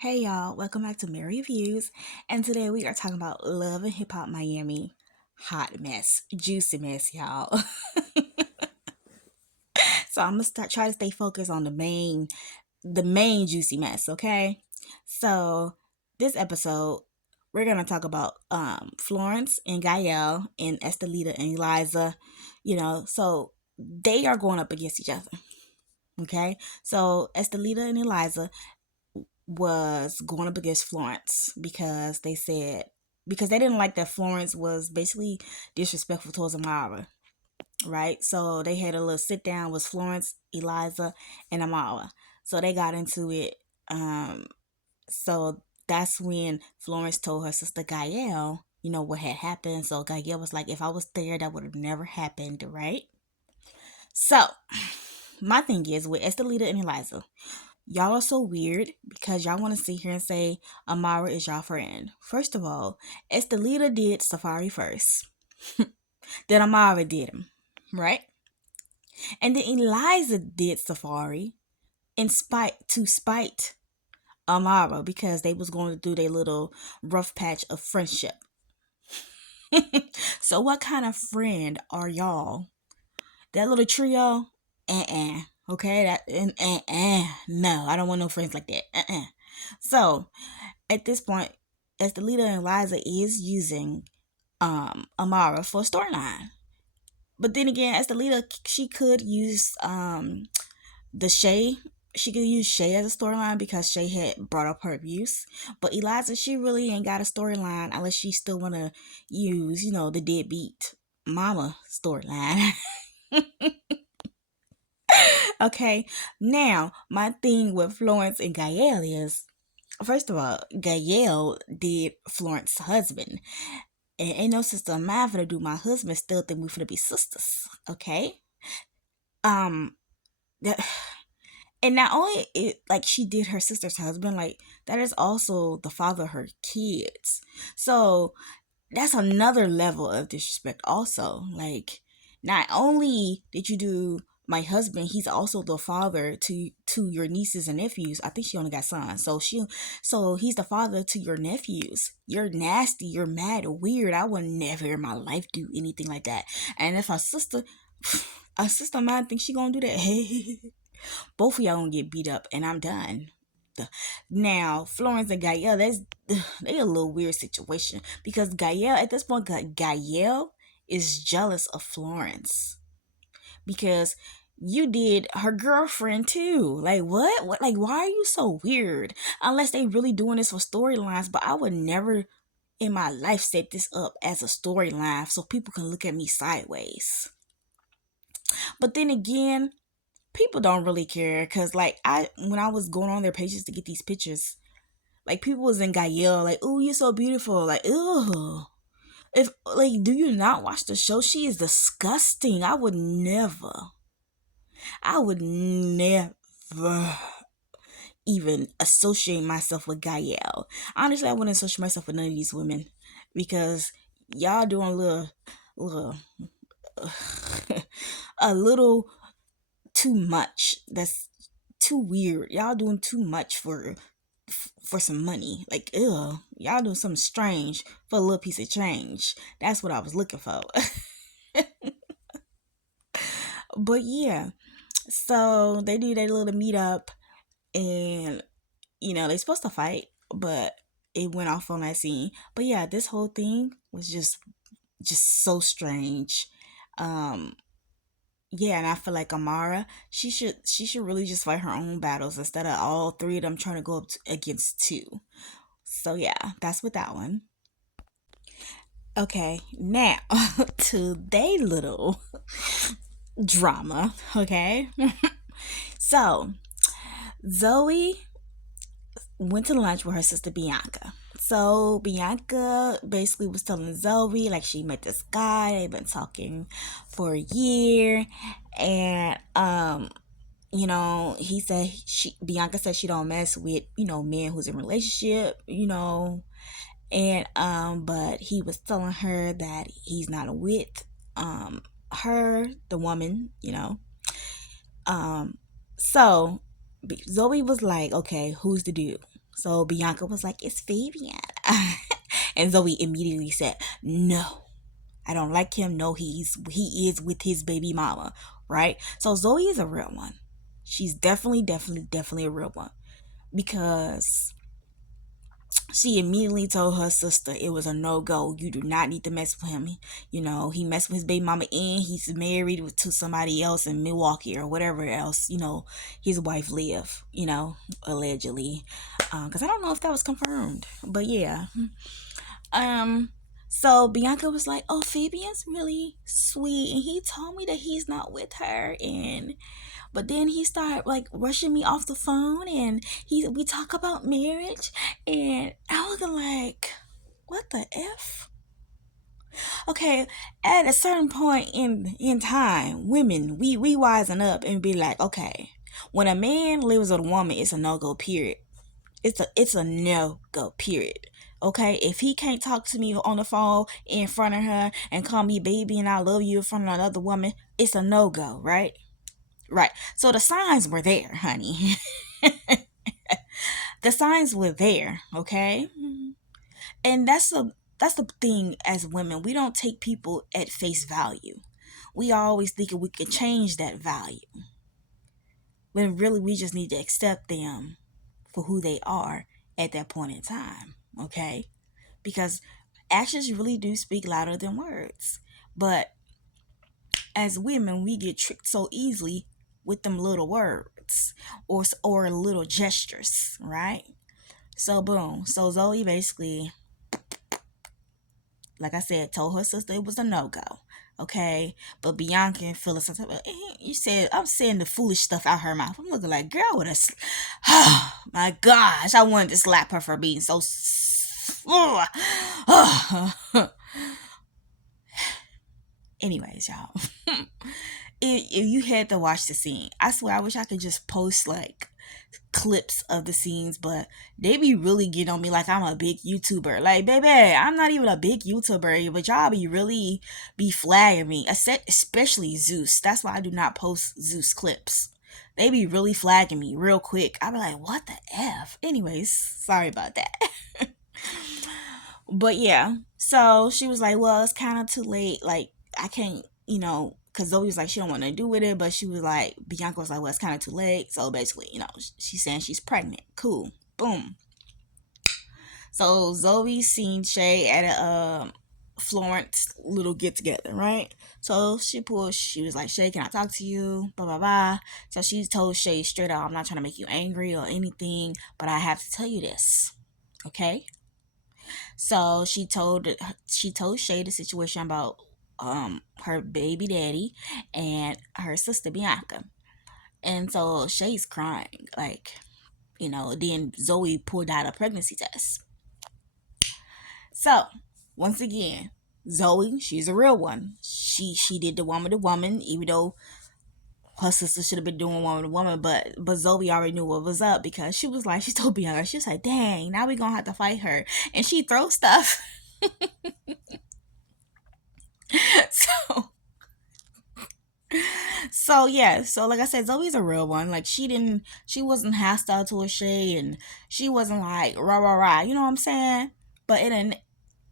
Hey y'all, welcome back to Mary Views. And today we are talking about Love and Hip Hop Miami. Hot mess, juicy mess, y'all. So I'm gonna try to stay focused on the main juicy mess, okay? So this episode, we're gonna talk about Florence and Gaelle and Estelita and Eliza. So they are going up against each other. Okay. So Estelita and Eliza was going up against Florence because they didn't like that Florence was basically disrespectful towards Amara, right? So they had a little sit down with Florence, Eliza, and Amara. So they got into it. So that's when Florence told her sister Gaelle, what had happened. So Gaelle was like, if I was there, that would have never happened, right? So my thing is with Estelita and Eliza, y'all are so weird because y'all want to sit here and say Amara is y'all friend. First of all, Estelita did Safari first. Then Amara did him, right? And then Eliza did Safari to spite Amara because they was going to do their little rough patch of friendship. So what kind of friend are y'all? That little trio? Okay, no, I don't want no friends like that. So at this point, as the leader and Liza is using Amara for a storyline. But then again, as the leader, she could use the Shay. She could use Shay as a storyline because Shay had brought up her abuse. But Eliza, she really ain't got a storyline unless she still wanna use, the deadbeat mama storyline. Okay. Now, my thing with Florence and Gaelle is, first of all, Gaelle did Florence's husband. And ain't no sister of mine finna do my husband, still think we finna be sisters. Okay? Um that and not only it like she did her sister's husband, like that is also the father of her kids. So that's another level of disrespect also. Like, not only did you do my husband, he's also the father to your nieces and nephews. I think she only got sons. So he's the father to your nephews. You're nasty, you're mad, weird. I would never in my life do anything like that. And if a sister of mine thinks she gonna do that, both of y'all gonna get beat up and I'm done. Now, Florence and Gaelle, they a little weird situation because Gaelle at this point, Gaelle is jealous of Florence because you did her girlfriend too. Like what? What? Like why are you so weird? Unless they really doing this for storylines, but I would never in my life set this up as a storyline so people can look at me sideways. But then again, people don't really care because like I when I was going on their pages to get these pictures, like people was in Gaelle, like, "Oh, you're so beautiful." Like, ew. If like, do you not watch the show? She is disgusting. I would never even associate myself with Gaelle. Honestly, I wouldn't associate myself with none of these women because y'all doing little, a little too much. That's too weird. Y'all doing too much for some money. Like, ew, y'all doing something strange for a little piece of change. That's what I was looking for. But yeah, so they do their little meetup, and they supposed to fight, but it went off on that scene. But yeah, this whole thing was just so strange. Um, yeah, and I feel like Amara, she should really just fight her own battles instead of all three of them trying to go up against two. So yeah, that's with that one. Okay, now to they little drama. Okay, so Zoe went to lunch with her sister Bianca. So Bianca basically was telling Zoe like she met this guy. They've been talking for a year, and he said she Bianca said she don't mess with men who's in relationship, and but he was telling her that he's not with her, the woman, um so Zoe was like, okay, who's the dude? So Bianca was like, it's Fabian. And Zoe immediately said, no, I don't like him. No, he is with his baby mama, right? So Zoe is a real one. She's definitely a real one, because she immediately told her sister it was a no-go. You do not need to mess with him. He messed with his baby mama, and he's married to somebody else in Milwaukee or whatever else, his wife live, allegedly. Because I don't know if that was confirmed. But yeah. Um, so Bianca was like, "Oh, Fabian's really sweet, and he told me that he's not with her." And but then he started like rushing me off the phone, and we talk about marriage, and I was like, "What the f?" Okay, at a certain point in time, women we wisen up and be like, okay, when a man lives with a woman, it's a no go. Period. It's a no go. Period. Okay, if he can't talk to me on the phone in front of her and call me baby and I love you in front of another woman, it's a no go, right? Right. So the signs were there, honey. The signs were there, okay? And that's the thing as women. We don't take people at face value. We always think we can change that value. When really we just need to accept them for who they are at that point in time, okay? Because actions really do speak louder than words. But as women, we get tricked so easily with them little words or little gestures, right? So boom. So Zoe basically, like I said, told her sister it was a no go. Okay, but Bianca and Phyllis, I said, you said I'm saying the foolish stuff out her mouth. I'm looking like, girl, with a, oh my gosh, I wanted to slap her for being so. Anyways, y'all, if you had to watch the scene, I swear I wish I could just post like clips of the scenes, but they be really getting on me like I'm a big YouTuber. Like, baby, I'm not even a big YouTuber, but y'all be really be flagging me, especially Zeus. That's why I do not post Zeus clips. They be really flagging me real quick. I be like, what the F? Anyways, sorry about that. But yeah, so she was like, well, it's kind of too late. Like, I can't, because Zoe was like, she don't want to do with it, but she was like, Bianca was like, well, it's kind of too late. So basically, she's saying she's pregnant. Cool. Boom. So Zoe seen Shay at a Florence little get together, right? So she was like, Shay, can I talk to you? Blah blah blah. So she told Shay straight up, I'm not trying to make you angry or anything, but I have to tell you this. Okay? So she told Shay the situation about her baby daddy and her sister Bianca. And so Shay's crying, like, then Zoe pulled out a pregnancy test. So, once again, Zoe, she's a real one. She did the woman to woman, even though her sister should have been doing woman to woman, but Zoe already knew what was up, because she told Bianca, she was like, dang, now we gonna have to fight her. And she throws stuff. so so like I said, Zoe's a real one. Like, she wasn't hostile to a Shay, and she wasn't like rah rah rah, you know what I'm saying? But in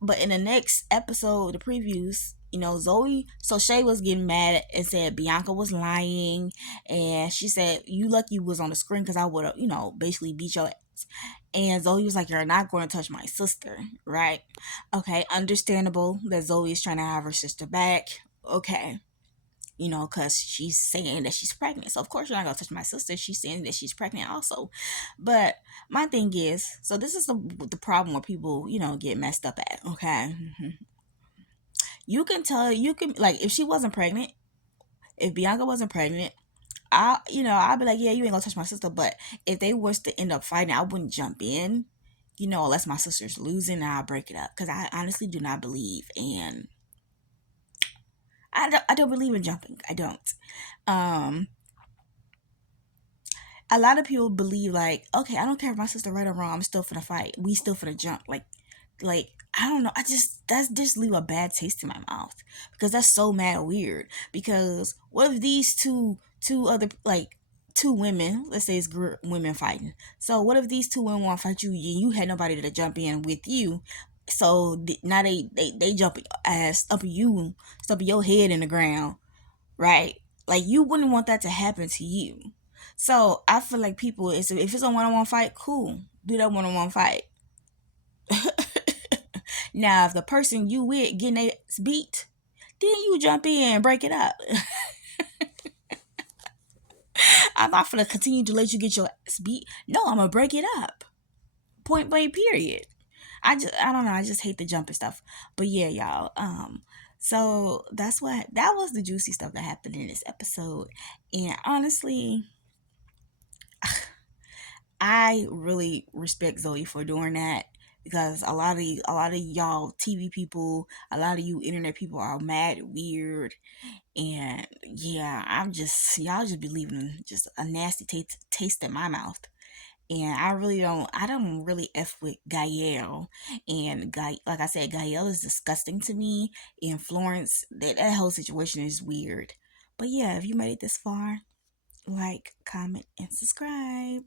the next episode, the previews, Zoe, so Shay was getting mad and said Bianca was lying, and she said, you lucky you was on the screen, because I would have, basically beat your ass. And Zoe was like, you're not going to touch my sister, right? Okay, understandable that Zoe is trying to have her sister back. Okay, because she's saying that she's pregnant. So, of course, you're not going to touch my sister. She's saying that she's pregnant also. But my thing is, so this is the problem where people, get messed up at, okay? Like, if she wasn't pregnant, if Bianca wasn't pregnant, I'd be like, yeah, you ain't going to touch my sister. But if they was to end up fighting, I wouldn't jump in, unless my sister's losing, I'll break it up. Because I honestly do not believe in I don't believe in jumping. I don't. Um, a lot of people believe like, okay, I don't care if my sister right or wrong. I'm still for the fight. We still for the jump. Like I don't know. That's just leave a bad taste in my mouth, because that's so mad weird. Because what if these two other, like, two women, let's say it's women fighting. So what if these two women want to fight you and you had nobody to jump in with you? So now they jump ass up you, stumping your head in the ground, right? Like you wouldn't want that to happen to you. So I feel like people, if it's a one-on-one fight, cool, do that one-on-one fight. Now if the person you with getting their beat, then you jump in and break it up. I'm not gonna continue to let you get your ass beat. No, I'm gonna break it up. Point blank. Period. I don't know. I just hate the jumping stuff. But yeah, y'all. So that was the juicy stuff that happened in this episode. And honestly, I really respect Zoe for doing that because a lot of y'all TV people, a lot of you internet people are mad weird, and yeah, I'm just y'all just be leaving just a nasty taste in my mouth. And I don't really F with Gaelle. And like I said, Gaelle is disgusting to me. And Florence, that whole situation is weird. But yeah, if you made it this far, like, comment, and subscribe.